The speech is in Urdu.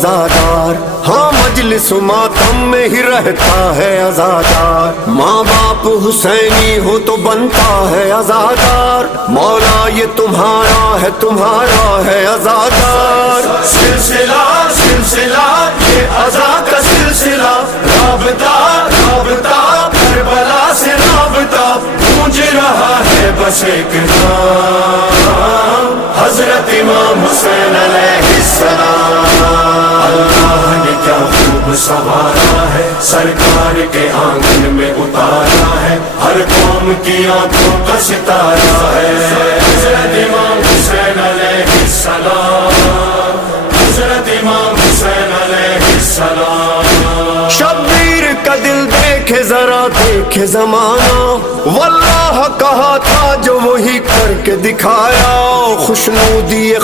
عزادار، ہاں مجلس ماتم میں ہی رہتا ہے عزادار، ماں باپ حسینی ہو تو بنتا ہے عزادار، مولا یہ تمہارا ہے عزادار۔ سلسلہ سلسلہ یہ عزا کا سلسلہ، رابطہ رابطہ کربلا سے رابطہ، گونج رہا ہے بس ایک نام، حضرت امام حسین علیہ السلام۔ اللہ نے کیا خوب سنوارا ہے، سرکار کے آنگن میں اتارا ہے، ہر قوم کی آنکھوں کا ستارہ ہے، حضرت امام حسین علیہ السلام، حضرت امام حسین علیہ السلام۔ شبیر کا دل دیکھے ذرا دیکھے زمانہ، واللہ کہا تھا جو وہی کر کے دکھایا، خوشنودی